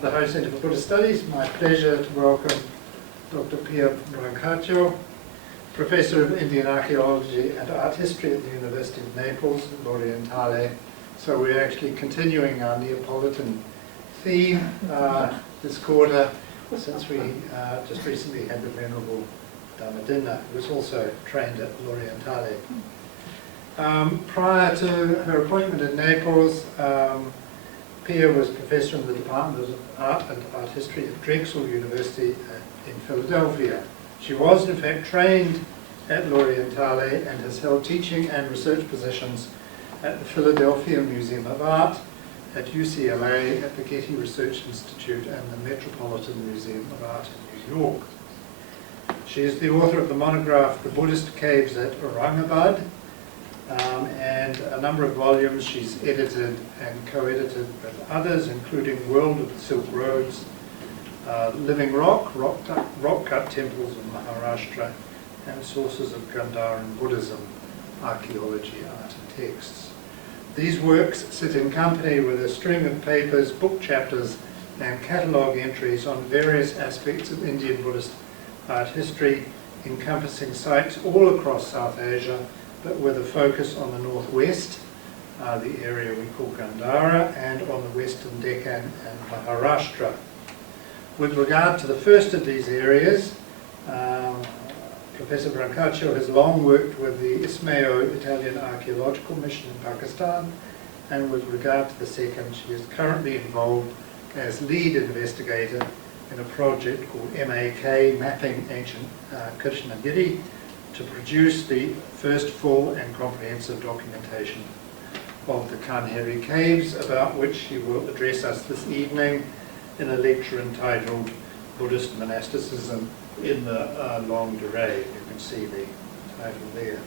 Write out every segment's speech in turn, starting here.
behalf of the Host Centre for Buddhist Studies, my pleasure to welcome Dr. Pia Brancaccio, Professor of Indian Archaeology and Art History at the University of Naples, L'Orientale. So we're actually continuing our Neapolitan theme this quarter, since we just recently had the Venerable Dhammadinna, who was also trained at L'Orientale. Prior to her appointment in Naples, Pia was professor in the Department of Art and Art History at Drexel University in Philadelphia. She was, in fact, trained at L'Orientale and has held teaching and research positions at the Philadelphia Museum of Art, at UCLA, at the Getty Research Institute, and the Metropolitan Museum of Art in New York. She is the author of the monograph The Buddhist Caves at Aurangabad, and a number of volumes she's edited and co-edited with others, including World of the Silk Roads, Living Rock-Cut Temples of Maharashtra, and Sources of Gandharan Buddhism, Archaeology, Art and Texts. These works sit in company with a string of papers, book chapters, and catalogue entries on various aspects of Indian Buddhist art history, encompassing sites all across South Asia, but with a focus on the northwest, the area we call Gandhara, and on the Western Deccan and Maharashtra. With regard to the first of these areas, Professor Brancaccio has long worked with the Ismao Italian Archaeological Mission in Pakistan, and with regard to the second, she is currently involved as lead investigator in a project called MAK, Mapping Ancient Kṛṣṇagiri, to produce the first full and comprehensive documentation of the Kanheri caves, about which she will address us this evening in a lecture entitled Buddhist Monasticism in the Longue Durée. You can see the title there.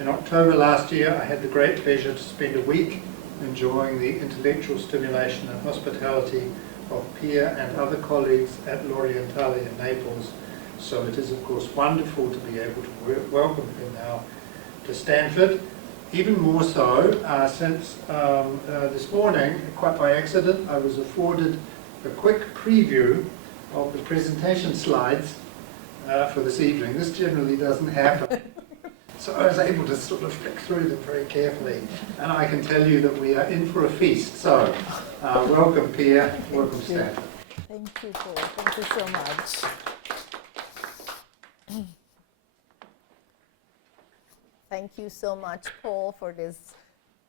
In October last year, I had the great pleasure to spend a week enjoying the intellectual stimulation and hospitality of Pia and other colleagues at L'Orientale in Naples. So it is, of course, wonderful to be able to welcome her now to Stanford. Even more so since this morning, quite by accident, I was afforded a quick preview of the presentation slides for this evening. This generally doesn't happen. So I was able to sort of flick through them very carefully. And I can tell you that we are in for a feast. So welcome, Pia. Welcome, Stanford. Thank you, Paul. Thank you so much. Thank you so much, Paul, for this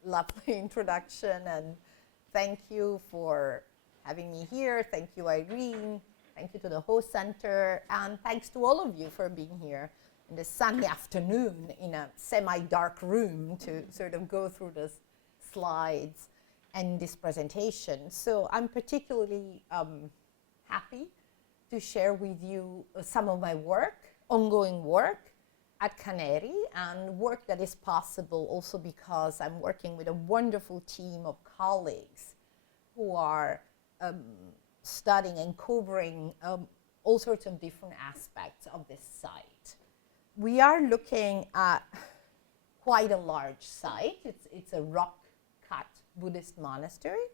lovely introduction, and thank you for having me here. Thank you, Irene. Thank you to the host center, and thanks to all of you for being here in this sunny afternoon in a semi-dark room to sort of go through the slides and this presentation. So I'm particularly happy to share with you some of my work, ongoing work at Kanheri, and work that is possible also because I'm working with a wonderful team of colleagues who are studying and covering all sorts of different aspects of this site. We are looking at quite a large site. It's a rock-cut Buddhist monastery.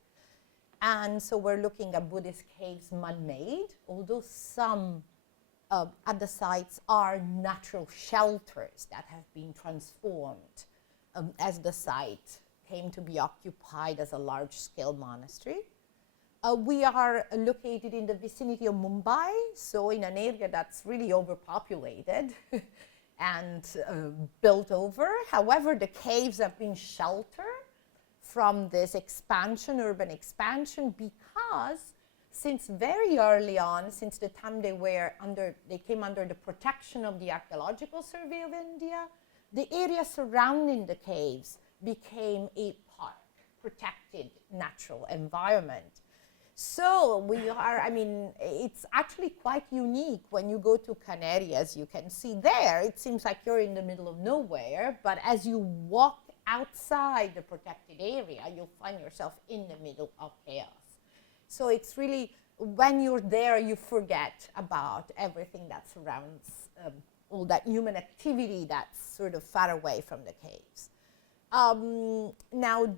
And so we're looking at Buddhist caves man-made, although some at the sites are natural shelters that have been transformed as the site came to be occupied as a large-scale monastery. We are located in the vicinity of Mumbai, so in an area that's really overpopulated and built over. However, the caves have been sheltered from this expansion, urban expansion, because since very early on, since the time they came under the protection of the Archaeological Survey of India, the area surrounding the caves became a park, protected natural environment. So we are, I mean, it's actually quite unique when you go to Kanheri, as you can see there. It seems like you're in the middle of nowhere, but as you walk outside the protected area, you'll find yourself in the middle of chaos. So it's really, when you're there, you forget about everything that surrounds all that human activity that's sort of far away from the caves. Now,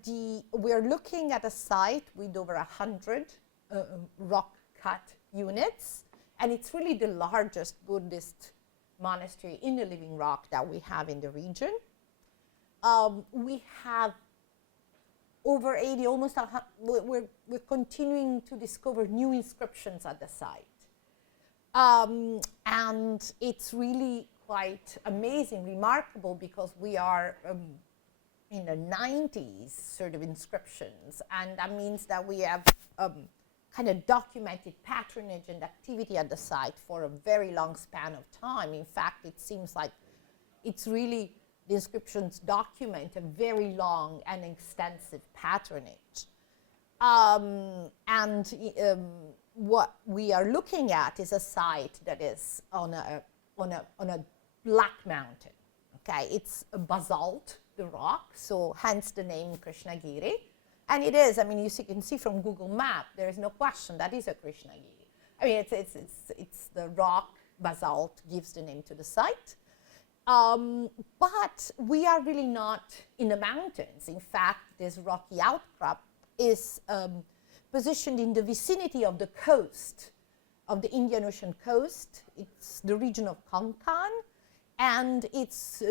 we're looking at a site with over 100 rock cut units, and it's really the largest Buddhist monastery in the living rock that we have in the region. We have over 80, almost we're continuing to discover new inscriptions at the site. And it's really quite amazing, remarkable, because we are in the 90s sort of inscriptions, and that means that we have kind of documented patronage and activity at the site for a very long span of time. In fact, it seems like it's really, the inscriptions document a very long and extensive patronage. What we are looking at is a site that is on a black mountain. Okay, it's a basalt, the rock, so hence the name Kṛṣṇagiri. And it is, I mean, you can see from Google Maps, there is no question that is a Kṛṣṇagiri. I mean, it's the rock, basalt, gives the name to the site. But we are really not in the mountains. In fact, this rocky outcrop is positioned in the vicinity of the coast, of the Indian Ocean coast. It's the region of Konkan, and it's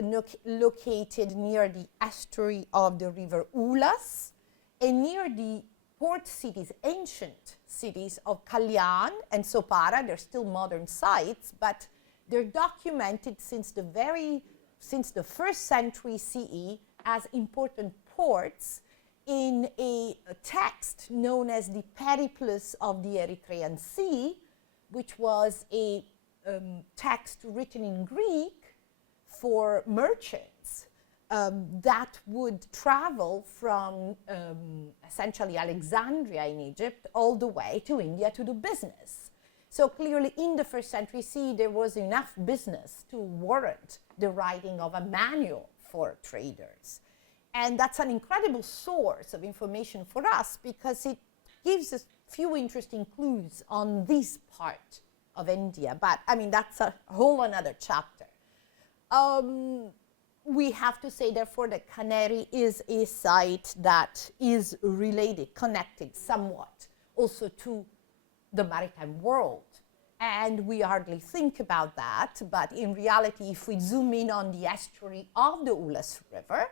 located near the estuary of the river Ulas and near the port cities, ancient cities of Kalyan and Sopara. They're still modern sites, but they're documented since the 1st century CE as important ports in a text known as the Periplus of the Erythraean Sea, which was a text written in Greek for merchants that would travel from essentially Alexandria in Egypt all the way to India to do business. So clearly in the 1st century CE there was enough business to warrant the writing of a manual for traders. And that's an incredible source of information for us because it gives us few interesting clues on this part of India. But I mean, that's a whole another chapter. We have to say, therefore, that Kanheri is a site that is related, connected somewhat also to the maritime world. And we hardly think about that, but in reality, if we zoom in on the estuary of the Ulas River,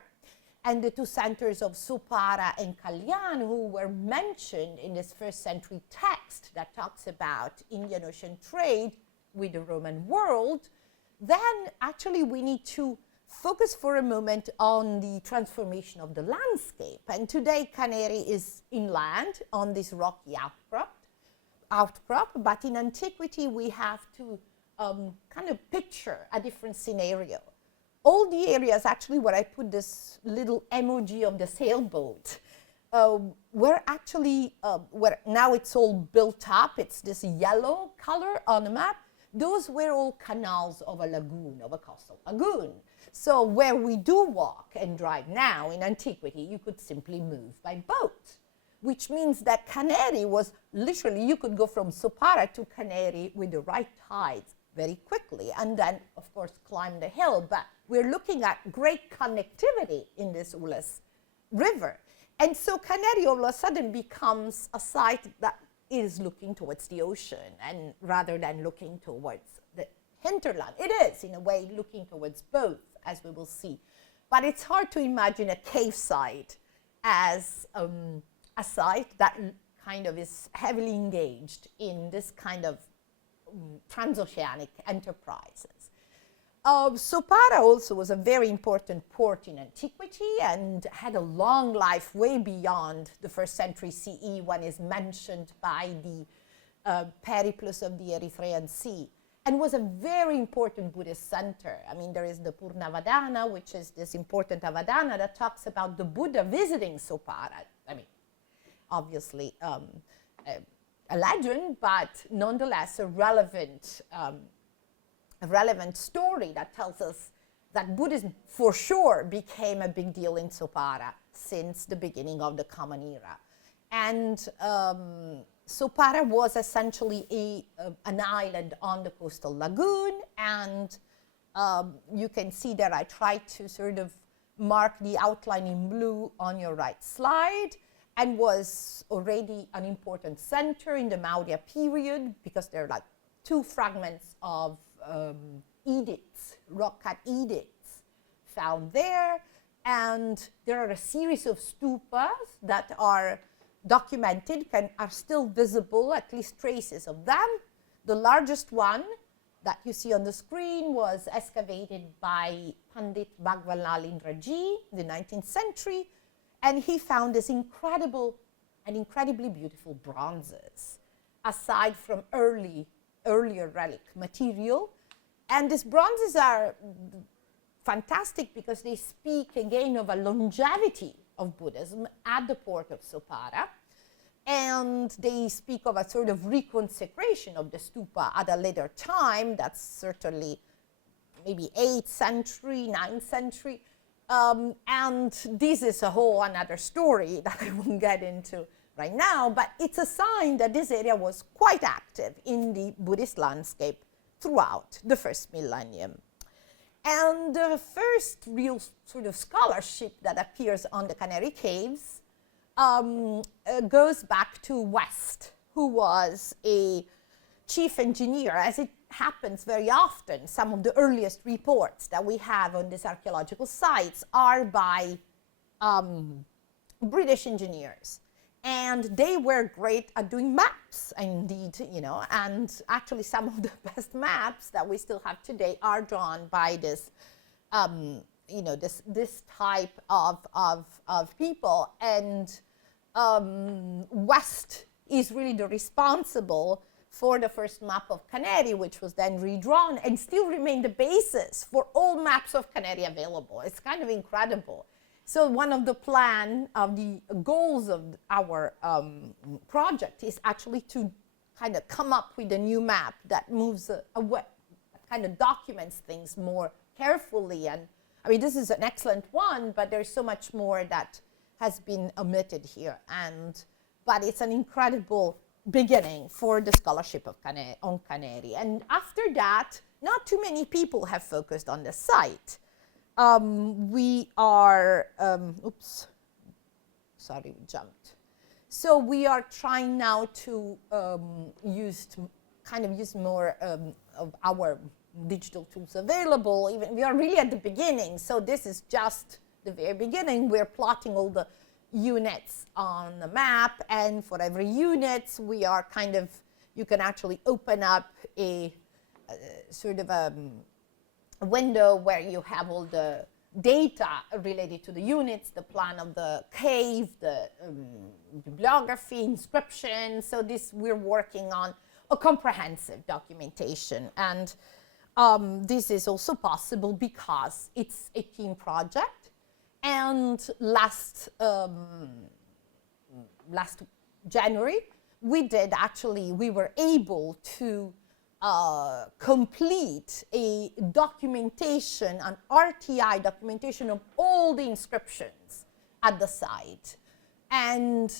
and the two centers of Sopara and Kalyan, who were mentioned in this 1st century text that talks about Indian Ocean trade with the Roman world, then actually we need to focus for a moment on the transformation of the landscape. And today Kanheri is inland on this rocky outcrop, but in antiquity we have to kind of picture a different scenario. All the areas, actually, where I put this little emoji of the sailboat, were actually, where now it's all built up, it's this yellow color on the map, those were all canals of a lagoon, of a coastal lagoon. So where we do walk and drive now in antiquity, you could simply move by boat, which means that Kanheri was literally, you could go from Sopara to Kanheri with the right tides very quickly, and then, of course, climb the hill. But we're looking at great connectivity in this Ulas River. And so Kanheri all of a sudden becomes a site that is looking towards the ocean, and rather than looking towards the hinterland. It is, in a way, looking towards both, as we will see. But it's hard to imagine a cave site as a site that kind of is heavily engaged in this kind of transoceanic enterprises. Sopara also was a very important port in antiquity and had a long life way beyond the 1st century CE when it's mentioned by the Periplus of the Erythraean Sea, and was a very important Buddhist center. I mean, there is the Purnavadana, which is this important Avadana that talks about the Buddha visiting Sopara. I mean, obviously a legend, but nonetheless a relevant story that tells us that Buddhism for sure became a big deal in Sopara since the beginning of the Common Era. And Sopara was essentially an island on the coastal lagoon, and you can see that I tried to sort of mark the outline in blue on your right slide. and was already an important center in the Maurya period because there are like 2 fragments of edicts, rock-cut edicts found there. And there are a series of stupas that are documented, are still visible, at least traces of them. The largest one that you see on the screen was excavated by Pandit Bhagwanlal Indraji in the 19th century, and he found this incredibly beautiful bronzes, aside from earlier relic material. And these bronzes are fantastic because they speak again of a longevity of Buddhism at the port of Sopara. And they speak of a sort of reconsecration of the stupa at a later time. That's certainly maybe 8th century, 9th century. And this is a whole another story that I won't get into right now. But it's a sign that this area was quite active in the Buddhist landscape throughout the first millennium. And the first real sort of scholarship that appears on the Kanheri caves goes back to West, who was a chief engineer. As it happens very often, some of the earliest reports that we have on these archaeological sites are by British engineers. And they were great at doing maps, indeed, and actually some of the best maps that we still have today are drawn by this this type of people. And West is really the responsible for the first map of Kanheri, which was then redrawn and still remain the basis for all maps of Kanheri available. It's kind of incredible. So one of the goals of our project is actually to kind of come up with a new map that moves kind of documents things more carefully. And I mean, this is an excellent one, but there's so much more that has been omitted here. But it's an incredible beginning for the scholarship of on Kanheri. And after that, not too many people have focused on the site. We are, we jumped. So we are trying now to use more of our digital tools available. Even we are really at the beginning, so this is just the very beginning. We're plotting all the units on the map, and for every unit, we are you can actually open up a sort of a window where you have all the data related to the units, the plan of the cave, the bibliography, inscriptions. So we're working on a comprehensive documentation. And this is also possible because it's a team project. And last January, we were able to complete a documentation, an RTI documentation of all the inscriptions at the site. And,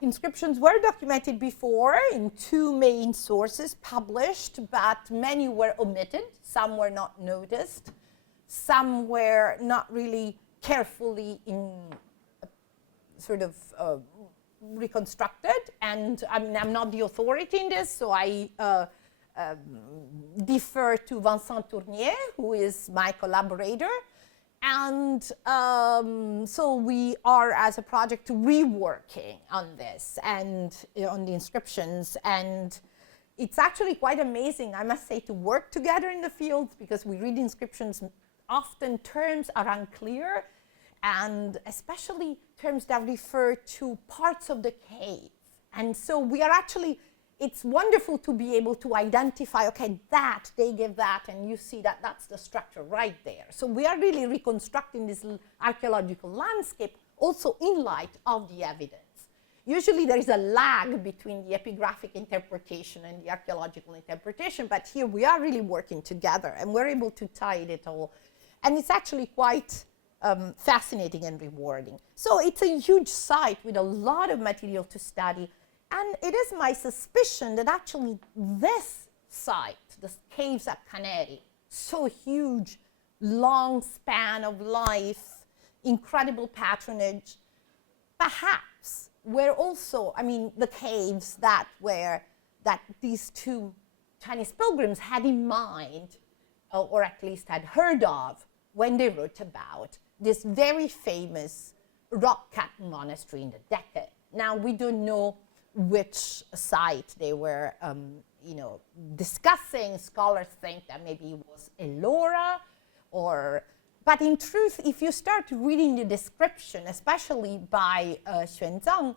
inscriptions were documented before in 2 main sources published, but many were omitted. Some were not noticed. Some were not really carefully reconstructed, and I'm not the authority in this, so I defer to Vincent Tournier, who is my collaborator. And so we are, as a project, reworking on this and on the inscriptions. And it's actually quite amazing, I must say, to work together in the field, because we read inscriptions, often terms are unclear, and especially terms that refer to parts of the cave. And so we are actually, it's wonderful to be able to identify, okay, that, they give that, and you see that that's the structure right there. So we are really reconstructing this archaeological landscape also in light of the evidence. Usually there is a lag between the epigraphic interpretation and the archaeological interpretation, but here we are really working together, and we're able to tie it all. And it's actually quite fascinating and rewarding. So it's a huge site with a lot of material to study. And it is my suspicion that actually this site, the caves at Kanheri, so huge, long span of life, incredible patronage, perhaps were also, I mean, the caves that these two Chinese pilgrims had in mind, or at least had heard of, when they wrote about this very famous rock-cut monastery in the Deccan. Now, we don't know which site they were, discussing. Scholars think that maybe it was Ellora, but in truth, if you start reading the description, especially by Xuanzang,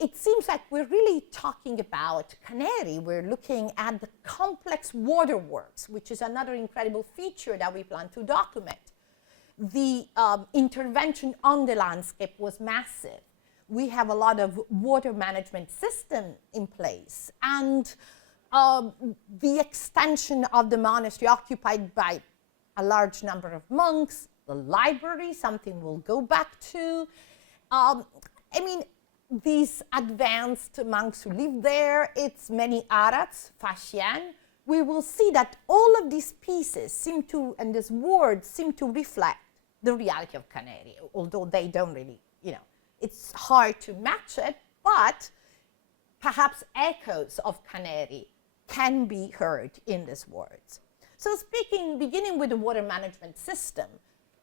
it seems like we're really talking about Kanheri. We're looking at the complex waterworks, which is another incredible feature that we plan to document. The intervention on the landscape was massive. We have a lot of water management system in place, and the extension of the monastery occupied by a large number of monks, the library, something we'll go back to. These advanced monks who live there, it's many arats, fashian. We will see that all of these pieces seem to, and these words seem to reflect the reality of Kanheri, although they don't really, it's hard to match it, but perhaps echoes of Kanheri can be heard in these words. So beginning with the water management system,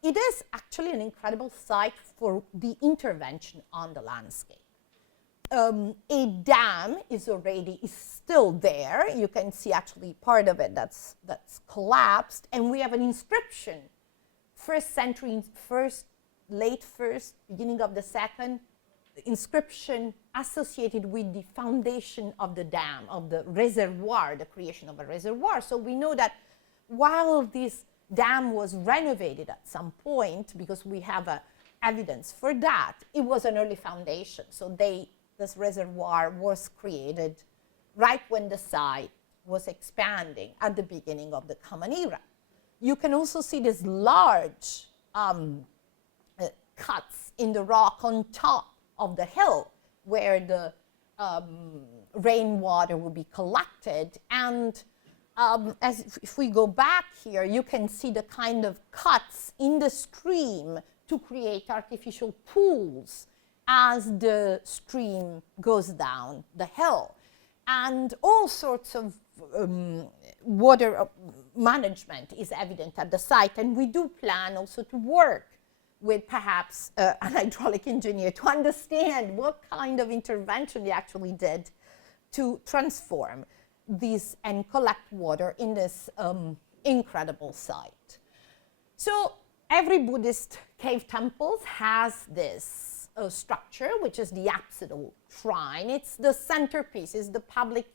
it is actually an incredible site for the intervention on the landscape. A dam is still there. You can see actually part of it that's collapsed, and we have an inscription, late first, beginning of the second, inscription associated with the foundation of the dam, of the reservoir, the creation of a reservoir. So we know that while this dam was renovated at some point, because we have evidence for that, it was an early foundation. So this reservoir was created right when the site was expanding at the beginning of the Common Era. You can also see these large cuts in the rock on top of the hill where the rainwater will be collected. And if we go back here, you can see the kind of cuts in the stream to create artificial pools as the stream goes down the hill. And all sorts of water management is evident at the site. And we do plan also to work with perhaps an hydraulic engineer to understand what kind of intervention they actually did to transform these and collect water in this incredible site. So every Buddhist cave temple has this structure, which is the apsidal shrine. It's the centerpiece, it's the public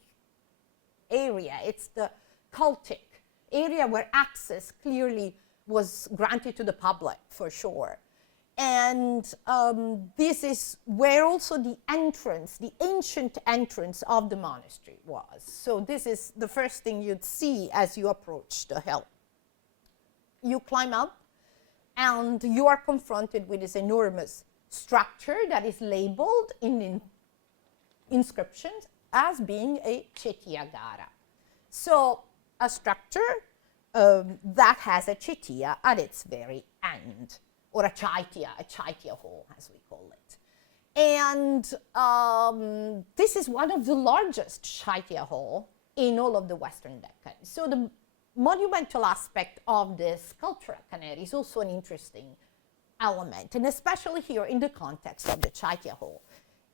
area, it's the cultic area where access clearly was granted to the public, for sure. And this is where also the entrance, the ancient entrance of the monastery was. So this is the first thing you'd see as you approach the hill. You climb up and you are confronted with this enormous structure that is labeled in the inscriptions as being a Chetiyagara. So a structure that has a Chetiya at its very end, or a Chaitya hall, as we call it. And this is one of the largest Chaitya hall in all of the Western Deccan. So the monumental aspect of this sculpture at Kanheri is also an interesting element, and especially here in the context of the Chaitya hall.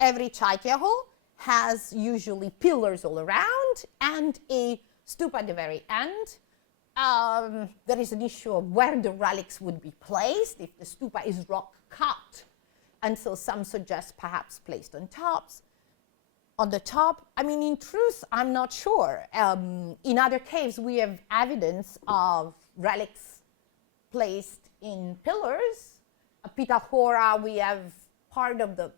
Every Chaitya hall has usually pillars all around and a stupa at the very end. There is an issue of where the relics would be placed, if the stupa is rock cut. And so some suggest perhaps placed on the top. I mean, in truth, I'm not sure. In other caves, we have evidence of relics placed in pillars. At Pitahora, we have part of the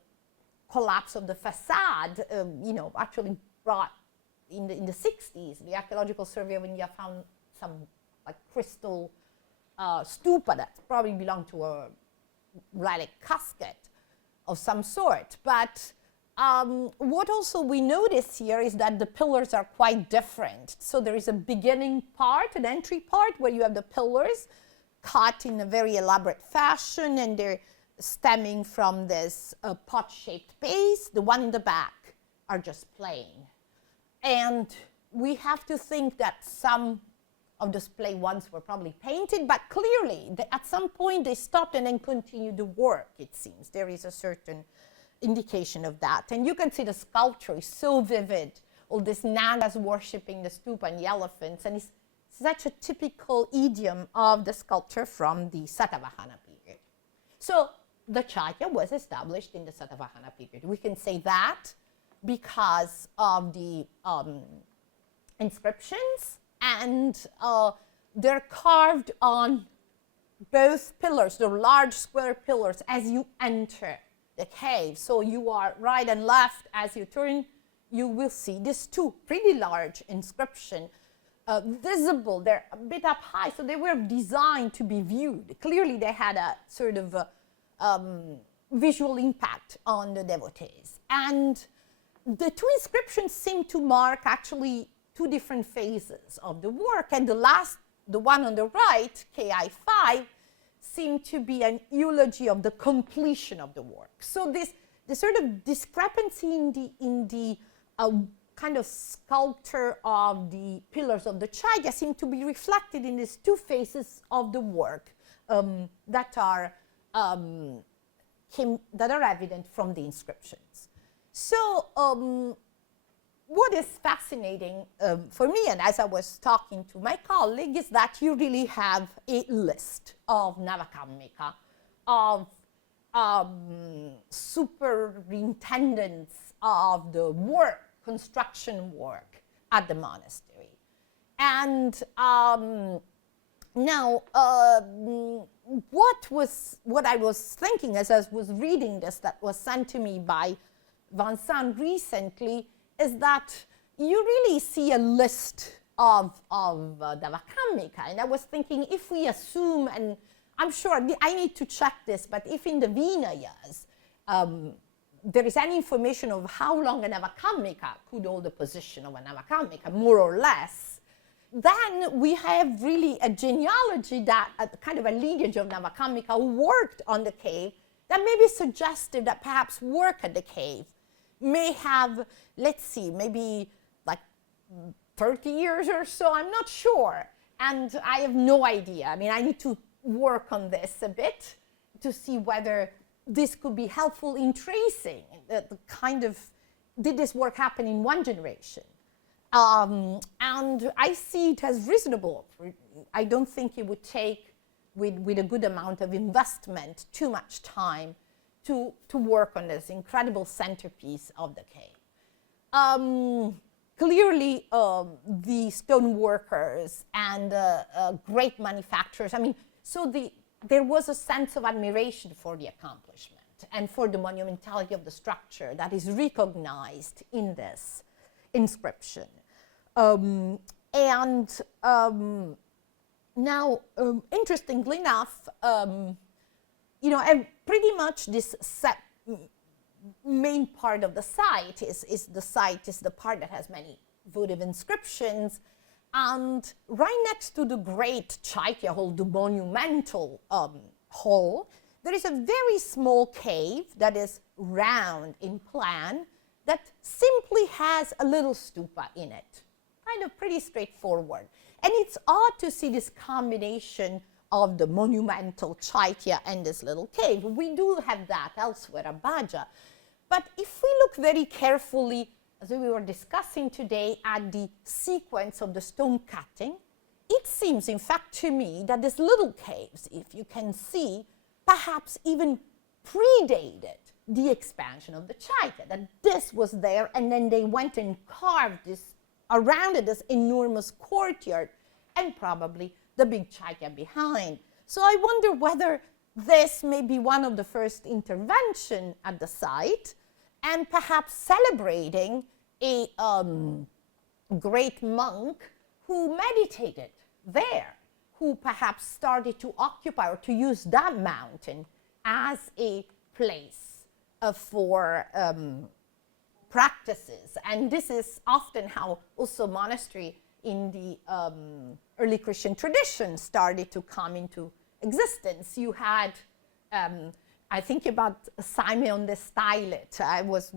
collapse of the facade, actually brought in the 60s. The Archaeological Survey of India found some crystal stupa that probably belonged to a relic casket of some sort. But what also we notice here is that the pillars are quite different. So there is a beginning part, an entry part, where you have the pillars cut in a very elaborate fashion, and they're stemming from this pot-shaped base. The one in the back are just plain. And we have to think that some of those plain ones were probably painted, but clearly at some point they stopped and then continued the work, it seems. There is a certain indication of that. And you can see the sculpture is so vivid, all these nagas worshipping the stupa and the elephants, and it's such a typical idiom of the sculpture from the Satavahana period. So the Chaitya was established in the Satavahana period. We can say that because of the inscriptions, and they're carved on both pillars, the large square pillars, as you enter the cave. So you are right and left. As you turn, you will see these two pretty large inscriptions visible. They're a bit up high, so they were designed to be viewed. Clearly, they had a sort of visual impact on the devotees. And the two inscriptions seem to mark actually two different phases of the work. And the one on the right, KI5, seemed to be an eulogy of the completion of the work. So the sort of discrepancy in the kind of sculpture of the pillars of the Chaitya seem to be reflected in these two phases of the work that are evident from the inscriptions. So what is fascinating for me, and as I was talking to my colleague, is that you really have a list of Navakammika, of superintendents of the work, construction work at the monastery. And now, what I was thinking as I was reading this, that was sent to me by Vincent recently, is that you really see a list of Navakammika. And I was thinking, if we assume, and I'm sure I need to check this, but if in the Vinayas there is any information of how long a Navakammika could hold the position of a Navakammika, more or less, then we have really a genealogy, that kind of a lineage of Navakammika who worked on the cave, that may be suggestive that perhaps work at the cave may have, let's see, maybe like 30 years or so, I'm not sure. And I have no idea. I mean, I need to work on this a bit to see whether this could be helpful in tracing the kind of, did this work happen in one generation? And I see it as reasonable. I don't think it would take, with a good amount of investment, too much time to work on this incredible centerpiece of the cave. Clearly, the stone workers and great manufacturers, I mean, so there was a sense of admiration for the accomplishment and for the monumentality of the structure that is recognized in this inscription. Now, interestingly enough, you know, and pretty much this main part of the site is the part that has many votive inscriptions. And right next to the great Chaitya hall, the monumental hall, there is a very small cave that is round in plan that simply has a little stupa in it. Kind of pretty straightforward. And it's odd to see this combination of the monumental Chaitya and this little cave. We do have that elsewhere at Bhaja. But if we look very carefully, as we were discussing today, at the sequence of the stone cutting, it seems, in fact, to me, that these little caves, if you can see, perhaps even predated the expansion of the Chaitya, that this was there, and then they went and carved this around it, this enormous courtyard, and probably the big Chaitya behind. So I wonder whether this may be one of the first intervention at the site, and perhaps celebrating a great monk who meditated there, who perhaps started to occupy or to use that mountain as a place for practices. And this is often how also monastery in the early Christian tradition started to come into existence. You had I think about Simeon the Stylite. I was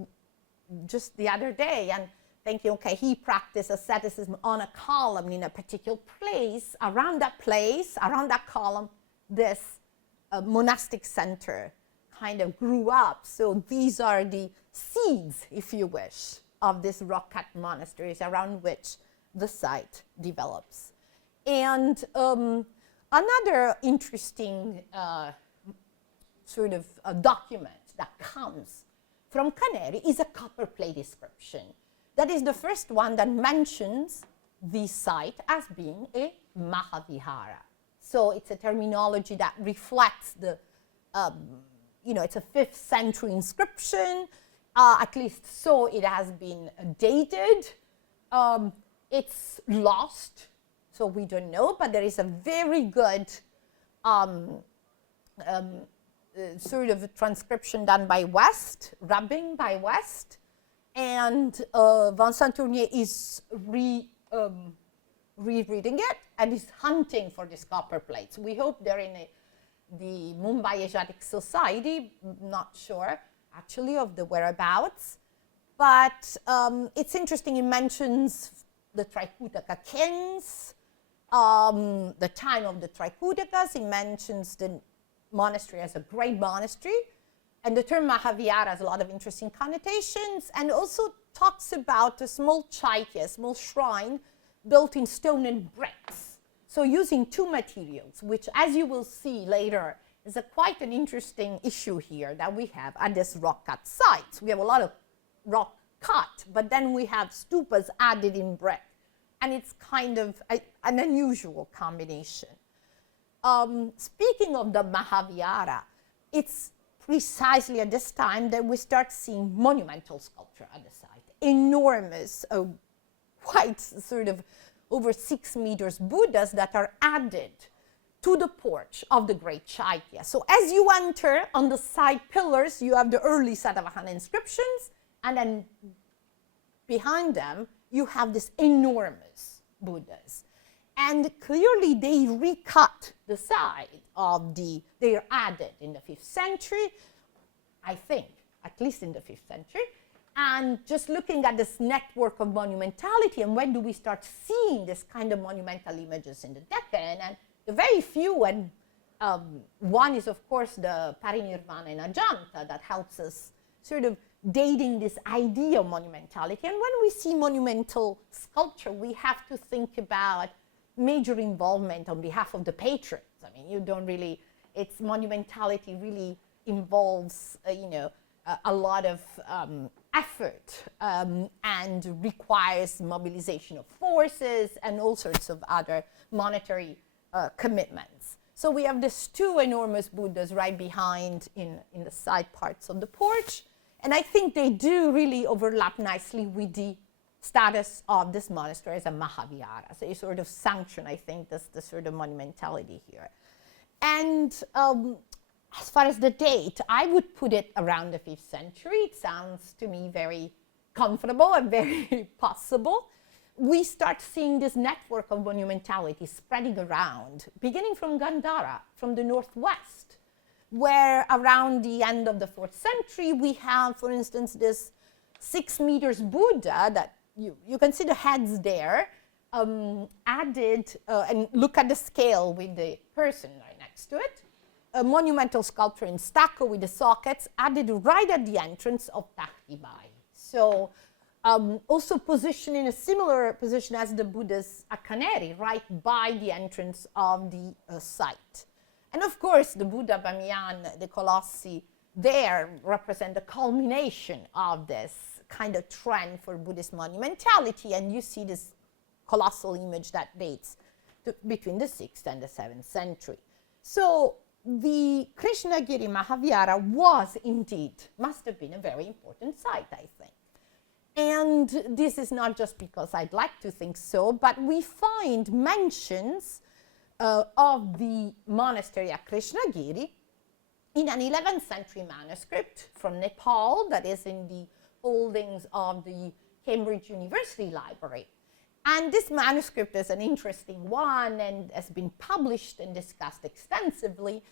just the other day and thinking, okay, he practiced asceticism on a column in a particular place. Around that column, this monastic center kind of grew up. So these are the seeds, if you wish, of these rock-cut monasteries around which the site develops. And another interesting sort of document that comes from Kanheri is a copper plate inscription. That is the first one that mentions the site as being a Mahavihara. So it's a terminology that reflects the, it's a 5th century inscription, at least so it has been dated. It's lost, so we don't know, but there is a very good sort of transcription done by West, rubbing by West, and Vincent Tournier is rereading it and is hunting for these copper plates. We hope they're in the Mumbai Asiatic Society, not sure actually of the whereabouts, but it's interesting. It mentions the Trikutaka kings, the time of the Trikutakas. It mentions the monastery as a great monastery, and the term Mahavihara has a lot of interesting connotations, and also talks about a small chaitya, a small shrine built in stone and bricks. So using two materials, which, as you will see later, is quite an interesting issue here that we have at this rock cut site. We have a lot of rock cut, but then we have stupas added in brick, and it's kind of an unusual combination. Speaking of the Mahavihara, it's precisely at this time that we start seeing monumental sculpture at the site. Enormous, quite sort of over 6 meters Buddhas that are added to the porch of the great Chaitya. So as you enter, on the side pillars, you have the early Satavahana inscriptions, and then behind them, you have these enormous Buddhas. And clearly they recut the side of they are added in the 5th century, I think, at least in the 5th century. And just looking at this network of monumentality, and when do we start seeing this kind of monumental images in the Deccan? And the very few, and one is of course the Parinirvana in Ajanta that helps us sort of dating this idea of monumentality. And when we see monumental sculpture, we have to think about major involvement on behalf of the patrons. I mean, you don't really, its monumentality really involves, a lot of effort and requires mobilization of forces and all sorts of other monetary commitments. So we have these two enormous Buddhas right behind in the side parts of the porch, and I think they do really overlap nicely with the status of this monastery as a Mahavihara. So they sort of sanction, I think, the sort of monumentality here. And as far as the date, I would put it around the 5th century. It sounds to me very comfortable and very possible. We start seeing this network of monumentality spreading around, beginning from Gandhara, from the northwest, where around the end of the 4th century, we have, for instance, this 6 meters Buddha that you can see the heads there, added, and look at the scale with the person right next to it, a monumental sculpture in stucco with the sockets added right at the entrance of Tahtibai. So also positioned in a similar position as the Buddhas at Kanheri, right by the entrance of the site. And of course, the Buddha Bamiyan, the Colossi, there represent the culmination of this kind of trend for Buddhist monumentality, and you see this colossal image that dates between the 6th and the 7th century. So the Kṛṣṇagiri Mahavihara was indeed, must have been a very important site, I think. And this is not just because I'd like to think so, but we find mentions of the monastery at Kṛṣṇagiri in an 11th century manuscript from Nepal that is in the holdings of the Cambridge University Library. And this manuscript is an interesting one and has been published and discussed extensively.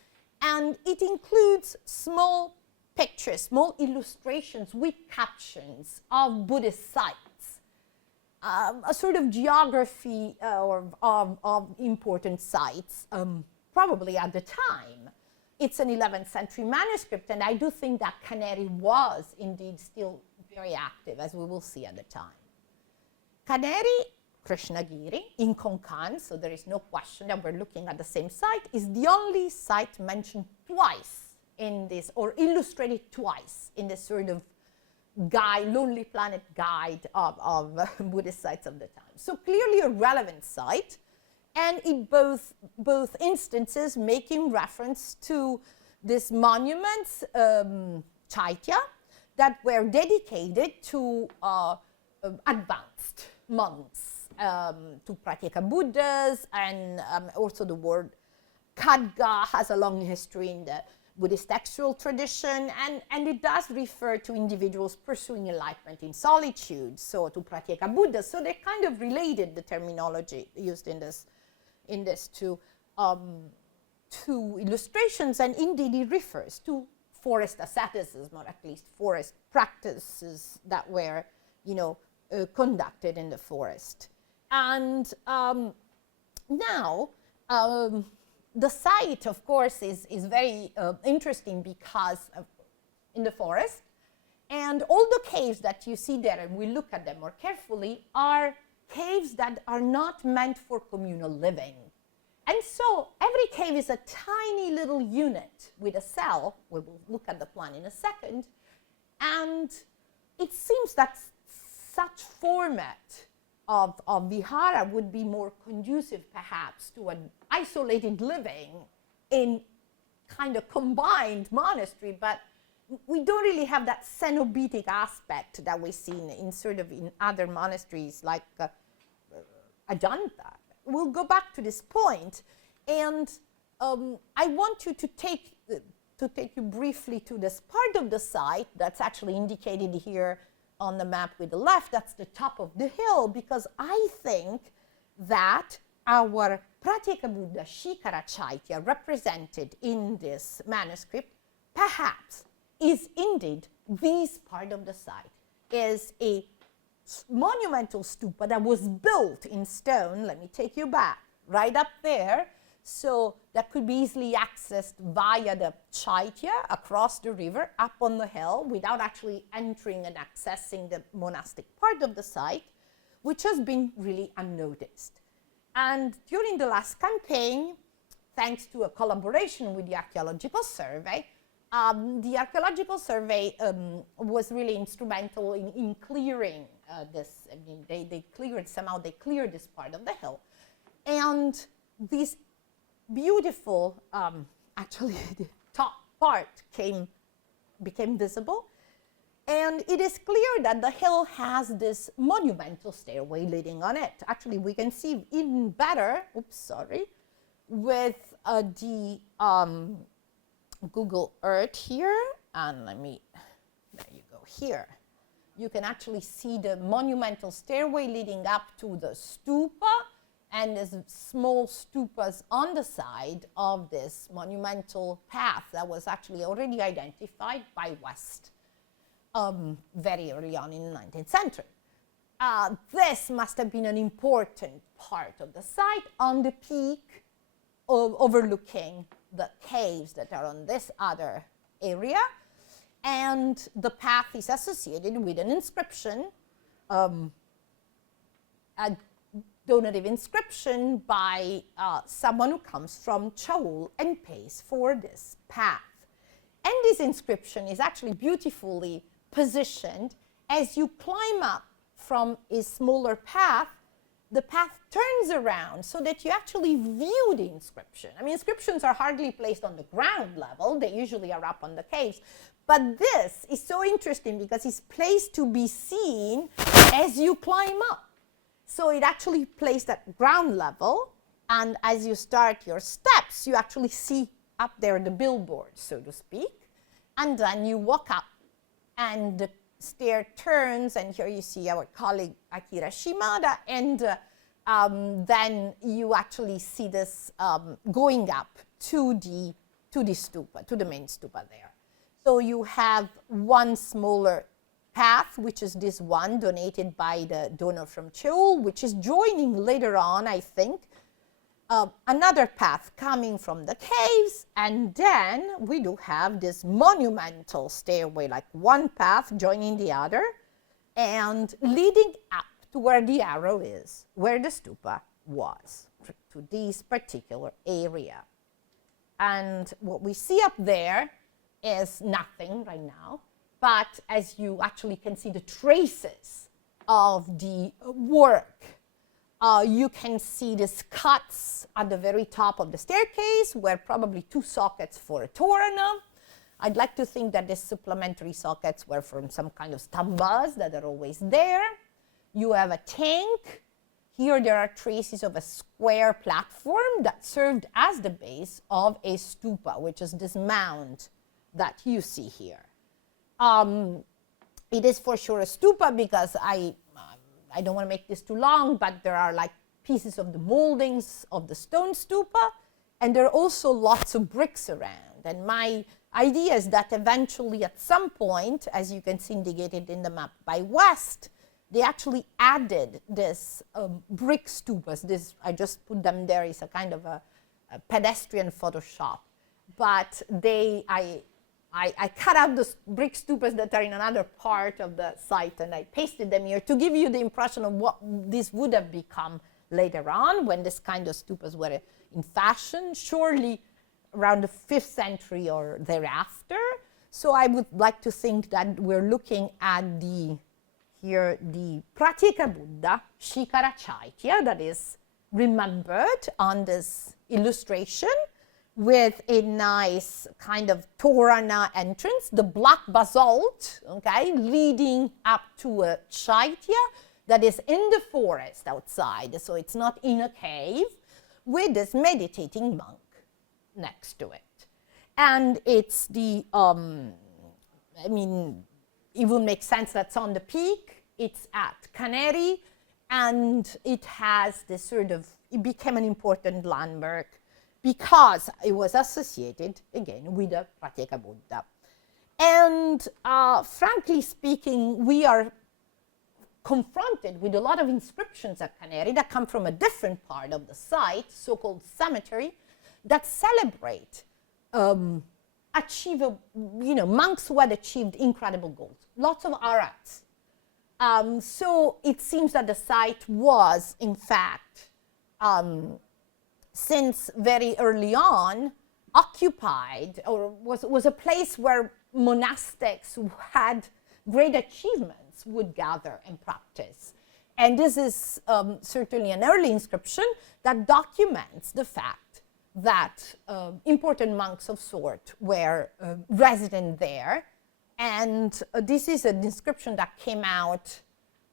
And it includes small pictures, small illustrations with captions of Buddhist sites, a sort of geography of important sites, probably at the time. It's an 11th century manuscript, and I do think that Kanheri was indeed still very active, as we will see at the time. Kanheri Kṛṣṇagiri in Konkan, so there is no question that we're looking at the same site, is the only site mentioned twice in this, or illustrated twice in this sort of guide, Lonely Planet guide of Buddhist sites of the time. So clearly a relevant site, and in both instances making reference to these monuments, chaitya, that were dedicated to advanced monks, to Pratyeka Buddhas, and also the word Khadga has a long history in the Buddhist textual tradition, and it does refer to individuals pursuing enlightenment in solitude, so to Pratyeka Buddhas. So they're kind of related, the terminology used in this two illustrations, and indeed it refers to forest asceticism, or at least forest practices that were, conducted in the forest. And now, the site, of course, is very interesting because in the forest, and all the caves that you see there, and we look at them more carefully, are caves that are not meant for communal living. And so every cave is a tiny little unit with a cell. We will look at the plan in a second. And it seems that such format of vihara would be more conducive, perhaps, to an isolated living in kind of combined monastery, but we don't really have that cenobitic aspect that we see in other monasteries like Ajanta. We'll go back to this point, and I want you to take you briefly to this part of the site that's actually indicated here on the map with the left. That's the top of the hill, because I think that our Pratyeka Buddha Shikara Chaitya represented in this manuscript perhaps is indeed this part of the site, is a monumental stupa that was built in stone. Let me take you back, right up there, so that could be easily accessed via the chaitya across the river up on the hill without actually entering and accessing the monastic part of the site, which has been really unnoticed. And during the last campaign, thanks to a collaboration with the Archaeological Survey, the Archaeological Survey was really instrumental in clearing this. I mean, they cleared this part of the hill. And this beautiful, actually the top part became visible. And it is clear that the hill has this monumental stairway leading on it. Actually, we can see even better, with the Google Earth here. And there you go here. You can actually see the monumental stairway leading up to the stupa, and there's small stupas on the side of this monumental path that was actually already identified by West very early on in the 19th century. This must have been an important part of the site on the peak overlooking the caves that are on this other area. And the path is associated with an inscription, a donative inscription by someone who comes from Chaul and pays for this path. And this inscription is actually beautifully positioned. As you climb up from a smaller path, the path turns around so that you actually view the inscription. I mean, inscriptions are hardly placed on the ground level. They usually are up on the caves. But this is so interesting because it's placed to be seen as you climb up. So it actually placed at ground level, and as you start your steps, you actually see up there the billboard, so to speak, and then you walk up, and the stair turns, and here you see our colleague Akira Shimada, and then you actually see this going up to the to the stupa, to the main stupa there. So you have one smaller path, which is this one donated by the donor from Seoul, which is joining later on, I think, another path coming from the caves, and then we do have this monumental stairway, like one path joining the other and leading up to where the arrow is, where the stupa was, to this particular area. And what we see up there is nothing right now, but as you actually can see the traces of the work, you can see these cuts at the very top of the staircase, where probably 2 sockets for a torana. I'd like to think that these supplementary sockets were from some kind of stupas that are always there. You have a tank. Here there are traces of a square platform that served as the base of a stupa, which is this mound that you see here. It is for sure a stupa because I don't want to make this too long, but there are like pieces of the moldings of the stone stupa, and there are also lots of bricks around. And my idea is that eventually at some point, as you can see indicated in the map by west, they actually added this brick stupas. This, I just put them there, is a kind of a pedestrian Photoshop. But I cut out the brick stupas that are in another part of the site, and I pasted them here to give you the impression of what this would have become later on when this kind of stupas were in fashion, surely around the 5th century or thereafter. So I would like to think that we're looking at the Pratyeka Buddha, Shikara Chaitya, that is remembered on this illustration, with a nice kind of torana entrance, the black basalt, okay, leading up to a chaitya that is in the forest outside, so it's not in a cave, with this meditating monk next to it. And it's the, I mean, it would make sense that's on the peak. It's at Kanheri, and it has this sort of, it became an important landmark because it was associated, again, with the Pratyeka Buddha. And frankly speaking, we are confronted with a lot of inscriptions at Kanheri that come from a different part of the site, so-called cemetery, that celebrate monks who had achieved incredible goals, lots of arats. So it seems that the site was, in fact, since very early on, occupied, or was a place where monastics who had great achievements would gather and practice. And this is certainly an early inscription that documents the fact that important monks of sort were resident there. And this is an inscription that came out,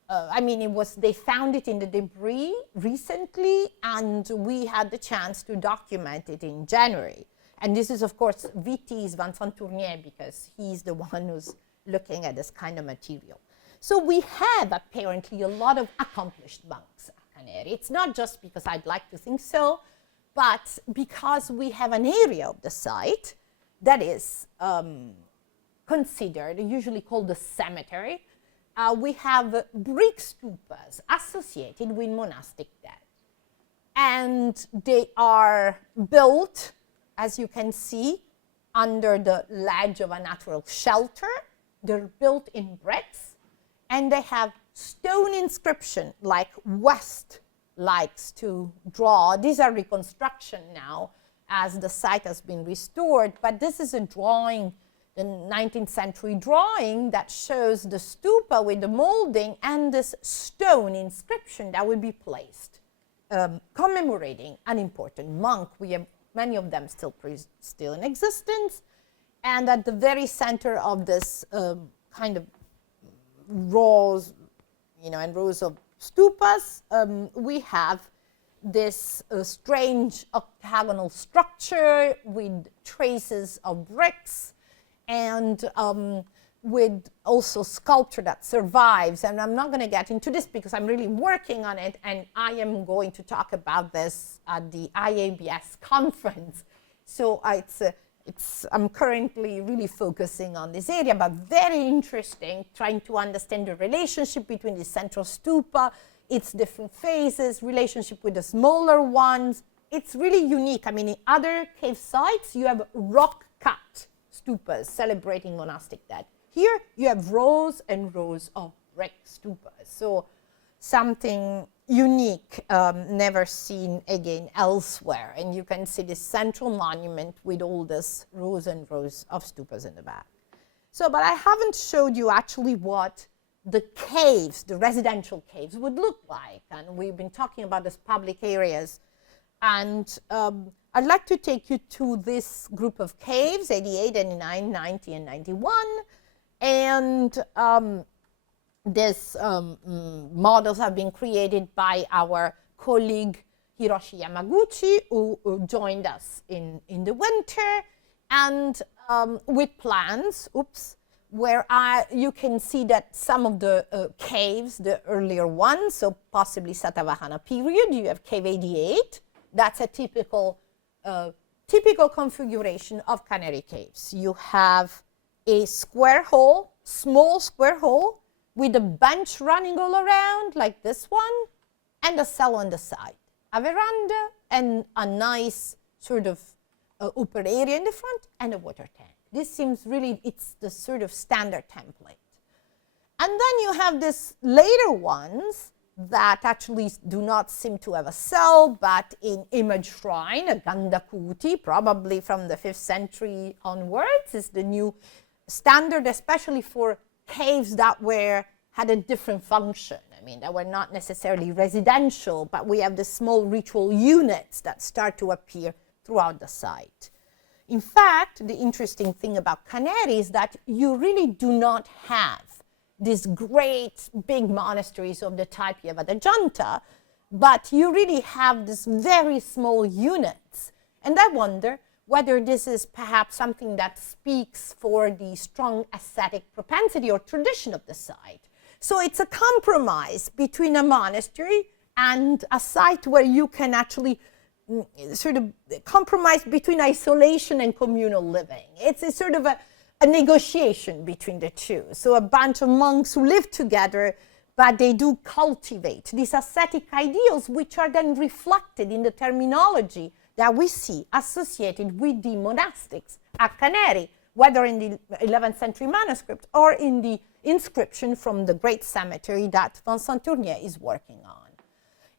they found it in the debris recently, and we had the chance to document it in January. And this is, of course, Vitti's Vincent Tournier, because he's the one who's looking at this kind of material. So we have apparently a lot of accomplished monks at Kanheri. It's not just because I'd like to think so, but because we have an area of the site that is considered, usually called the cemetery. We have brick stupas associated with monastic dead. And they are built, as you can see, under the ledge of a natural shelter. They're built in bricks, and they have stone inscription like West likes to draw. These are reconstruction now as the site has been restored, but this is a drawing, the 19th century drawing, that shows the stupa with the molding and this stone inscription that will be placed, commemorating an important monk. We have many of them still in existence. And at the very center of this kind of rows, and rows of stupas, we have this strange octagonal structure with traces of bricks, and with also sculpture that survives. And I'm not going to get into this because I'm really working on it, and I am going to talk about this at the IABS conference. So it's I'm currently really focusing on this area, but very interesting, trying to understand the relationship between the central stupa, its different phases, relationship with the smaller ones. It's really unique. I mean, in other cave sites, you have rock-cut stupas celebrating monastic dead. Here, you have rows and rows of brick stupas. So something unique, never seen again elsewhere. And you can see this central monument with all these rows and rows of stupas in the back. So, but I haven't showed you actually what the caves, the residential caves, would look like. And we've been talking about these public areas. And I'd like to take you to this group of caves, 88, 89, 90, and 91. And these models have been created by our colleague Hiroshi Yamaguchi, who joined us in the winter, and with plans, where you can see that some of the caves, the earlier ones, so possibly Satavahana period, you have cave 88. That's a typical configuration of Kanheri caves. You have a square hole, small square hole, with a bench running all around, like this one, and a cell on the side, a veranda, and a nice sort of upper area in the front, and a water tank. This seems really, it's the sort of standard template. And then you have these later ones that actually do not seem to have a cell, but in image shrine, a Gandakuti, probably from the 5th century onwards, is the new standard, especially for caves that had a different function. I mean, that were not necessarily residential, but we have the small ritual units that start to appear throughout the site. In fact, the interesting thing about Kanheri is that you really do not have these great big monasteries of the type you have at Ajanta, but you really have these very small units. And I wonder whether this is perhaps something that speaks for the strong ascetic propensity or tradition of the site. So it's a compromise between a monastery and a site where you can actually sort of compromise between isolation and communal living. It's a sort of a negotiation between the two. So a bunch of monks who live together, but they do cultivate these ascetic ideals, which are then reflected in the terminology that we see associated with the monastics at Kanheri, whether in the 11th century manuscript or in the inscription from the great cemetery that Vincent Tournier is working on.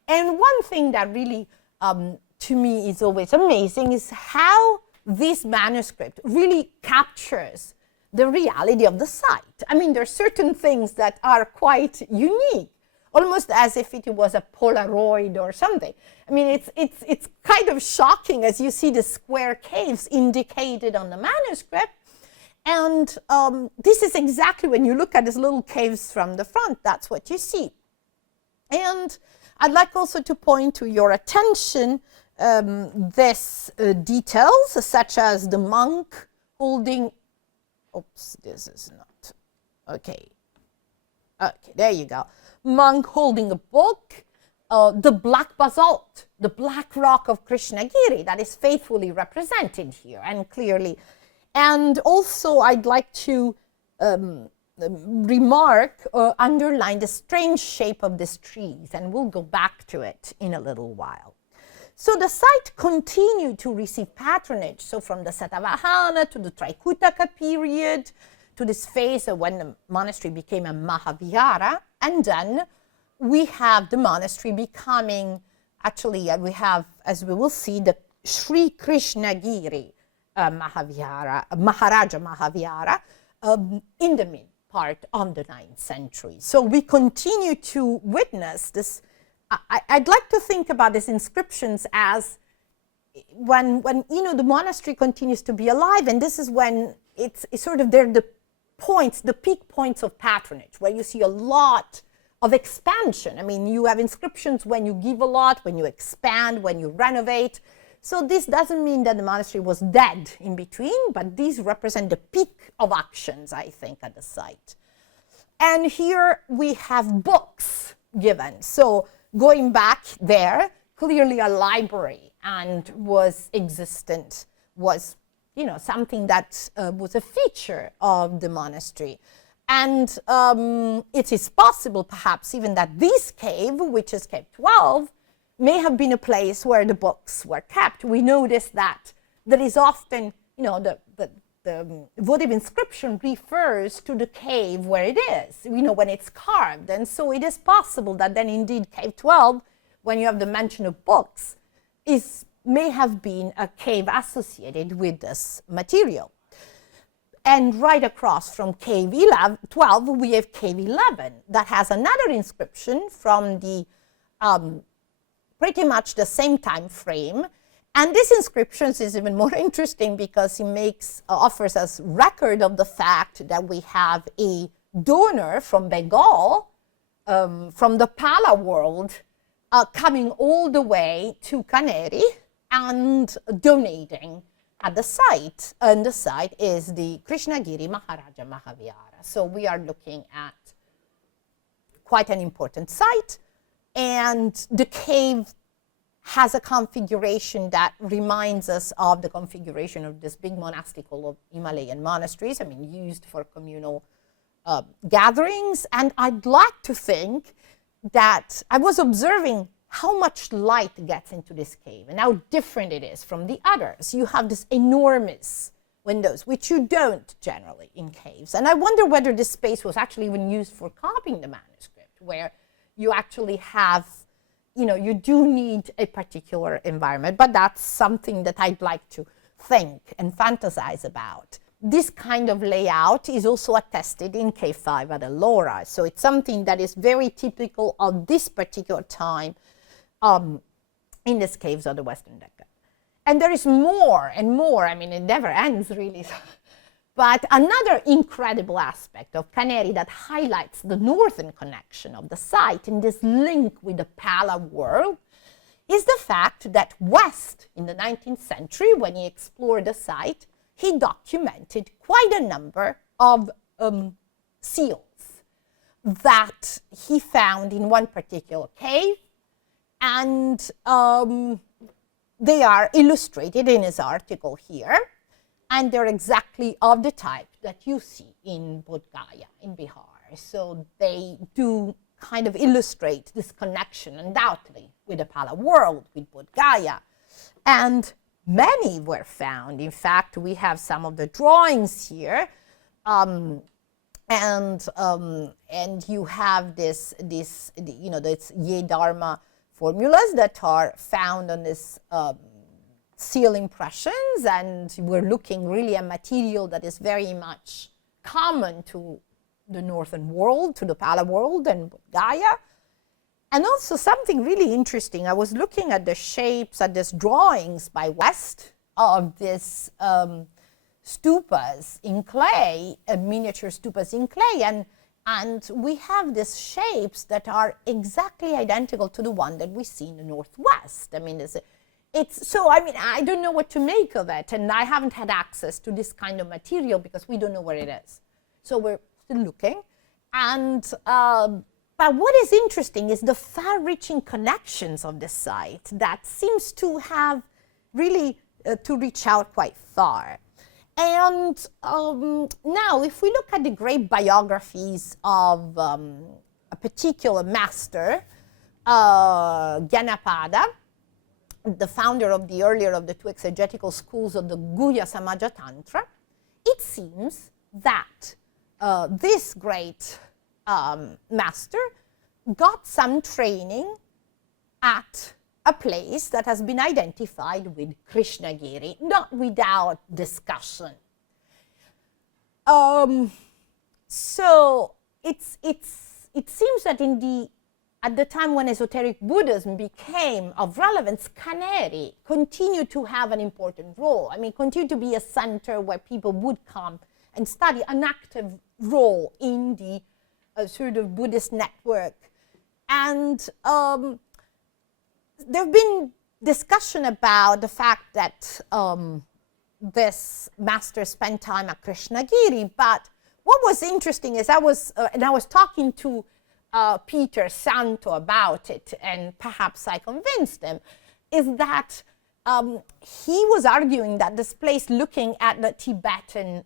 And one thing that really, to me, is always amazing is how this manuscript really captures the reality of the site. I mean, there are certain things that are quite unique, almost as if it was a Polaroid or something. I mean, it's kind of shocking as you see the square caves indicated on the manuscript. And this is exactly when you look at these little caves from the front, that's what you see. And I'd like also to point to your attention these details, such as the monk holding, this is not, okay, there you go. Monk holding a book, the black basalt, the black rock of Kṛṣṇagiri that is faithfully represented here and clearly. And also I'd like to remark or underline the strange shape of these trees, and we'll go back to it in a little while. So the site continued to receive patronage, so from the Satavahana to the Trikutaka period, to this phase of when the monastery became a Mahavihara, and then we have the monastery becoming, actually we have, as we will see, the Sri Kṛṣṇagiri Mahavihara, Maharaja Mahavihara, in the mid part of the 9th century. So we continue to witness this. I'd like to think about these inscriptions as when you know the monastery continues to be alive, and this is when it's sort of they're the points, the peak points of patronage, where you see a lot of expansion. I mean, you have inscriptions when you give a lot, when you expand, when you renovate. So this doesn't mean that the monastery was dead in between, but these represent the peak of actions, I think, at the site. And here we have books given. So going back there, clearly a library and was existent, was something that was a feature of the monastery. And it is possible, perhaps, even that this cave, which is cave 12, may have been a place where the books were kept. We notice that there is often, the votive inscription refers to the cave where it is, when it's carved. And so it is possible that then indeed cave 12, when you have the mention of books, may have been a cave associated with this material. And right across from cave 12, we have cave 11 that has another inscription from the pretty much the same time frame. And this inscription is even more interesting because it offers us record of the fact that we have a donor from Bengal, from the Pala world, coming all the way to Kanheri and donating at the site. And the site is the Kṛṣṇagiri Maharaja Mahavihara. So we are looking at quite an important site. And the cave has a configuration that reminds us of the configuration of this big monastical of Himalayan monasteries, used for communal gatherings. And I'd like to think that I was observing how much light gets into this cave and how different it is from the others. You have this enormous windows, which you don't generally in caves. And I wonder whether this space was actually even used for copying the manuscript, where you actually have, you do need a particular environment, but that's something that I'd like to think and fantasize about. This kind of layout is also attested in cave 5 at Ellora. So it's something that is very typical of this particular time in these caves of the Western Deccan. And there is more and more. It never ends, really. But another incredible aspect of Kanheri that highlights the northern connection of the site and this link with the Pala world is the fact that West, in the 19th century, when he explored the site, he documented quite a number of seals that he found in one particular cave, and they are illustrated in his article here. And they're exactly of the type that you see in Bodh Gaya, in Bihar. So they do kind of illustrate this connection, undoubtedly, with the Pala world, with Bodh Gaya. And many were found. In fact, we have some of the drawings here. And you have this Ye Dharma formulas that are found on this seal impressions, and we're looking really at material that is very much common to the northern world, to the Pala world and Gaya. And also something really interesting, I was looking at the shapes, at these drawings by West of this stupas in clay, miniature stupas in clay, and we have these shapes that are exactly identical to the one that we see in the Northwest. I don't know what to make of it, and I haven't had access to this kind of material because we don't know where it is. So we're still looking. And but what is interesting is the far-reaching connections of the site that seems to have really to reach out quite far. And now, if we look at the great biographies of a particular master, Gyanapada, the founder of the earlier of the two exegetical schools of the Guhya Samaja Tantra, it seems that this great master got some training at a place that has been identified with Kṛṣṇagiri, not without discussion. So it seems that at the time when esoteric Buddhism became of relevance, Kanheri continued to have an important role. Continued to be a center where people would come and study, an active role in the sort of Buddhist network. And there have been discussion about the fact that this master spent time at Kṛṣṇagiri, but what was interesting is I was talking to Peter Santo about it, and perhaps I convinced him, is that he was arguing that this place, looking at the Tibetan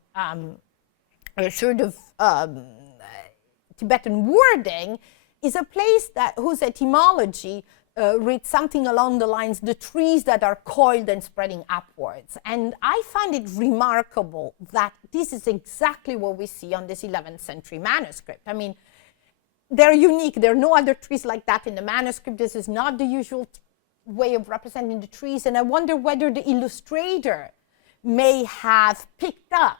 Tibetan wording, is a place that whose etymology reads something along the lines, the trees that are coiled and spreading upwards. And I find it remarkable that this is exactly what we see on this 11th century manuscript. I mean, they're unique. There are no other trees like that in the manuscript. This is not the usual way of representing the trees. And I wonder whether the illustrator may have picked up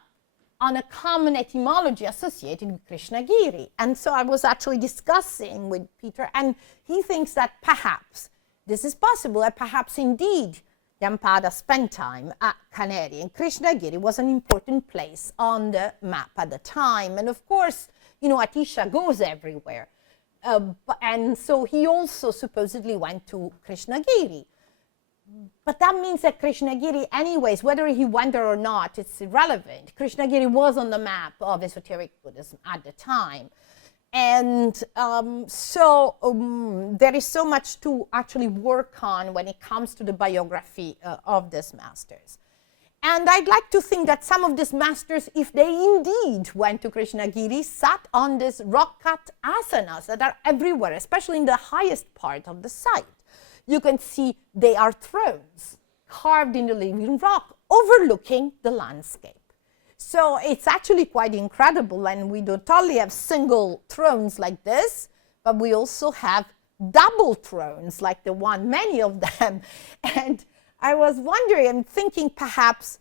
on a common etymology associated with Kṛṣṇagiri. And so I was actually discussing with Peter, and he thinks that perhaps this is possible, that perhaps indeed Yampada spent time at Kanheri, and Kṛṣṇagiri was an important place on the map at the time. And of course, you know, Atisha goes everywhere. And so he also supposedly went to Kṛṣṇagiri. But that means that Kṛṣṇagiri, anyways, whether he went there or not, it's irrelevant. Kṛṣṇagiri was on the map of esoteric Buddhism at the time. And there is so much to actually work on when it comes to the biography of these masters. And I'd like to think that some of these masters, if they indeed went to Kṛṣṇagiri, sat on these rock-cut āsanas that are everywhere, especially in the highest part of the site. You can see they are thrones carved in the living rock overlooking the landscape. So it's actually quite incredible, and we don't only have single thrones like this, but we also have double thrones like the one, many of them. And I was wondering and thinking perhaps,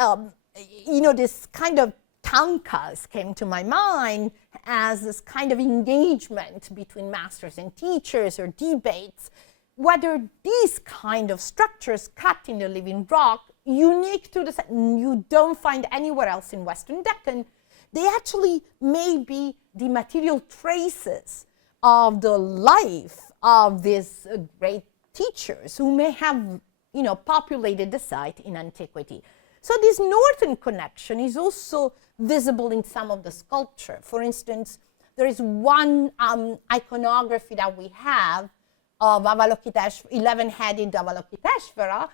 you know, this kind of caṅkamas came to my mind as this kind of engagement between masters and teachers or debates, whether these kind of structures cut in the living rock, unique to the site, you don't find anywhere else in Western Deccan, they actually may be the material traces of the life of these great teachers who may have, you know, populated the site in antiquity. So this northern connection is also visible in some of the sculpture. For instance, there is one iconography that we have of 11-headed Avalokiteshvara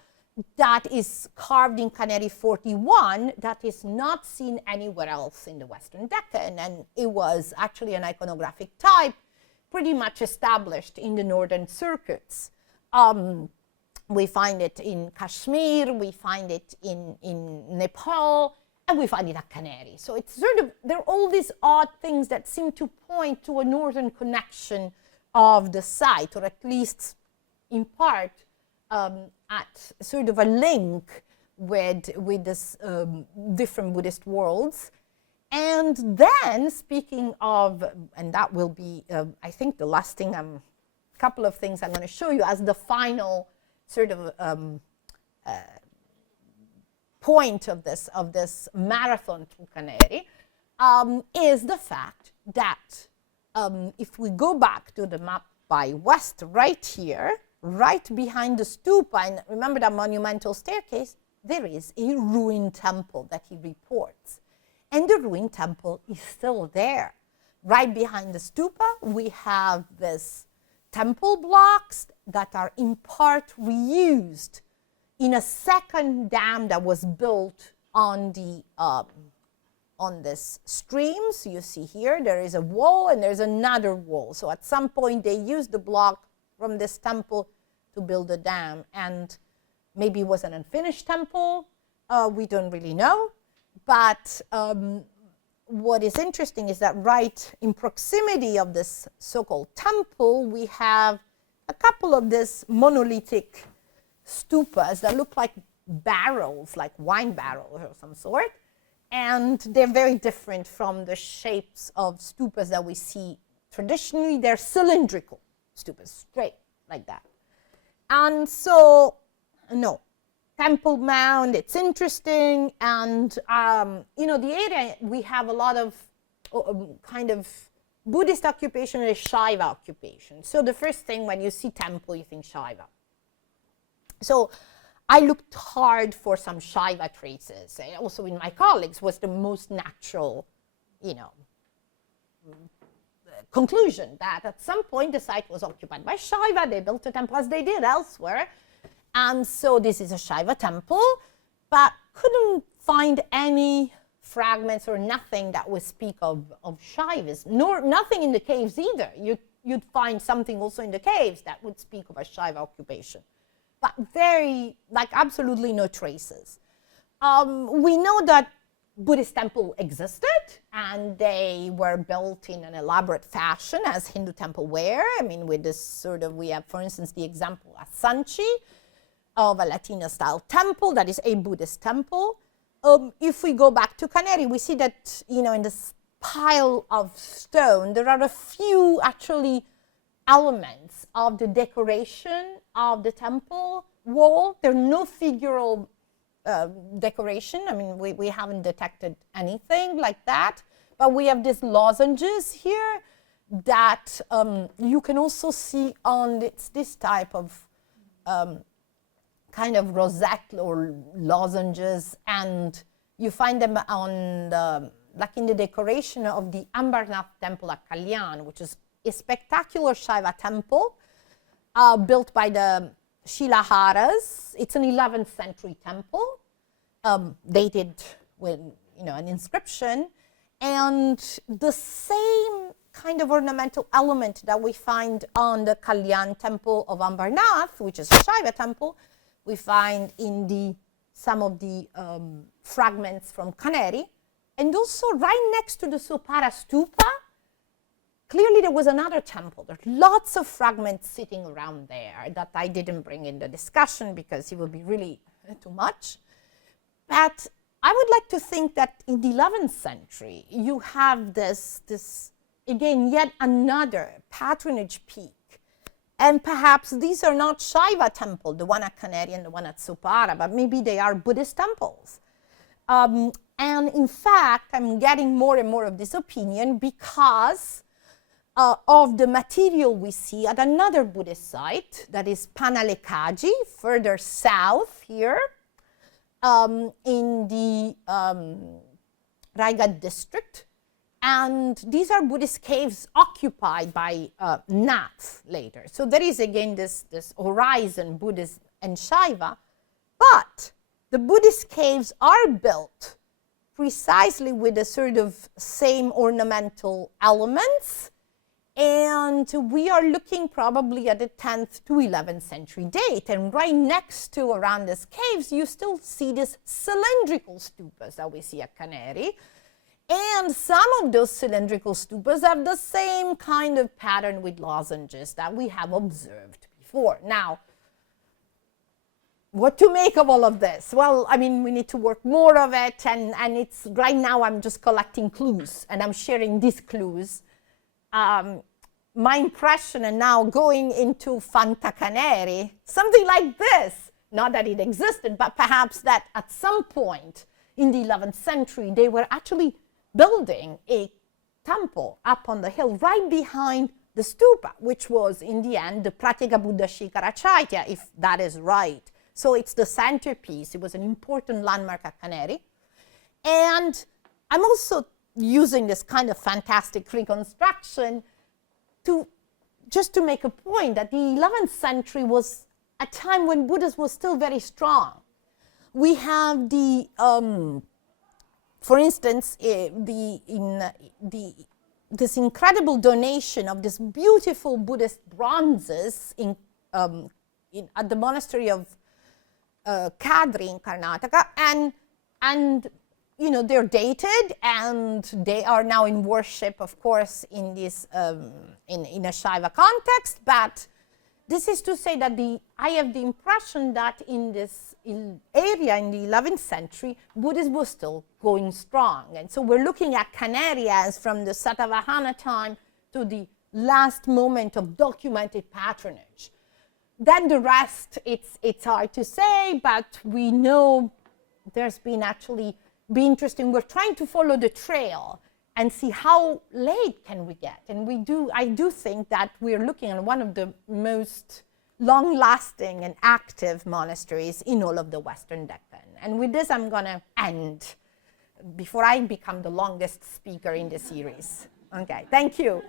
that is carved in Kanheri 41 that is not seen anywhere else in the Western Deccan. And it was actually an iconographic type pretty much established in the northern circuits. We find it in Kashmir, we find it in Nepal, and we find it at Kanheri. So it's sort of, there are all these odd things that seem to point to a northern connection of the site, or at least in part at sort of a link with this different Buddhist worlds. And then, speaking of, and that will be, I think, the last thing, couple of things I'm going to show you as the final sort of point of this marathon through Kanheri, is the fact that if we go back to the map by west, right here, right behind the stupa, and remember that monumental staircase, there is a ruined temple that he reports. And the ruined temple is still there. Right behind the stupa, we have this temple blocks that are in part reused in a second dam that was built on the on this stream. So you see here, there is a wall and there's another wall. So at some point they used the block from this temple to build a dam, and maybe it was an unfinished temple. We don't really know. But what is interesting is that right in proximity of this so-called temple, we have a couple of these monolithic stupas that look like barrels, like wine barrels of some sort. And they're very different from the shapes of stupas that we see traditionally. They're cylindrical stupas, straight like that. And so, no. Temple mound, it's interesting, and you know, the area, we have a lot of kind of Buddhist occupation and Shaiva occupation. So the first thing when you see temple, you think Shaiva. So I looked hard for some Shaiva traces, and also in my colleagues was the most natural, you know, conclusion that at some point the site was occupied by Shaiva. They built a temple as they did elsewhere. And so this is a Shaiva temple, but couldn't find any fragments or nothing that would speak of Shaivas, nor nothing in the caves either. You'd find something also in the caves that would speak of a Shaiva occupation, but absolutely no traces. We know that Buddhist temple existed, and they were built in an elaborate fashion as Hindu temple were. I mean, with this we have, for instance, the example at Sanchi of a Latino-style temple that is a Buddhist temple. If we go back to Kanheri, we see that, in this pile of stone, there are a few actually elements of the decoration of the temple wall. There are no figural decoration. I mean, we haven't detected anything like that, but we have these lozenges here that you can also see on this type of kind of rosette or lozenges, and you find them on in the decoration of the Ambarnath temple at Kalyan, which is a spectacular Shaiva temple built by the Shilaharas. It's an 11th century temple, dated with an inscription, and the same kind of ornamental element that we find on the Kalyan temple of Ambarnath, which is a Shaiva temple, we find in some of the fragments from Kanheri, and also right next to the Sopara stupa. Clearly there was another temple. There are lots of fragments sitting around there that I didn't bring in the discussion because it would be really too much. But I would like to think that in the 11th century, you have this again, yet another patronage peak. And perhaps these are not Shaiva temples, the one at Kanheri and the one at Sopara, but maybe they are Buddhist temples. And in fact, I'm getting more and more of this opinion because of the material we see at another Buddhist site, that is Panalekaji, further south here, in the Raigad district. And these are Buddhist caves occupied by Nath later. So there is again this horizon, Buddhist and Shaiva, but the Buddhist caves are built precisely with the sort of same ornamental elements, and we are looking probably at the 10th to 11th century date. And right next to, around these caves, you still see these cylindrical stupas that we see at Kanheri. And some of those cylindrical stupas have the same kind of pattern with lozenges that we have observed before. Now, what to make of all of this? Well, I mean, we need to work more of it, and it's right now I'm just collecting clues, and I'm sharing these clues. My impression, and now going into Fanta Kanheri, something like this, not that it existed, but perhaps that at some point in the 11th century, they were actually building a temple up on the hill right behind the stupa, which was in the end the Pratyeka Buddha Shikara Chaitya, if that is right. So it's the centerpiece. It was an important landmark at Kanheri. And I'm also using this kind of fantastic reconstruction just to make a point that the 11th century was a time when Buddhism was still very strong. We have for instance, this incredible donation of this beautiful Buddhist bronzes at the monastery of Kadri in Karnataka, and they're dated, and they are now in worship, of course, in this in a Shaiva context. But this is to say that I have the impression that in this area in the 11th century, Buddhism was still going strong. And so we're looking at Kanheri as from the Satavahana time to the last moment of documented patronage. Then the rest, it's hard to say, but we know there's been actually be interesting. We're trying to follow the trail and see how late can we get. And I do think that we're looking at one of the most long-lasting and active monasteries in all of the Western Deccan. And with this, I'm going to end before I become the longest speaker in the series. Okay, thank you.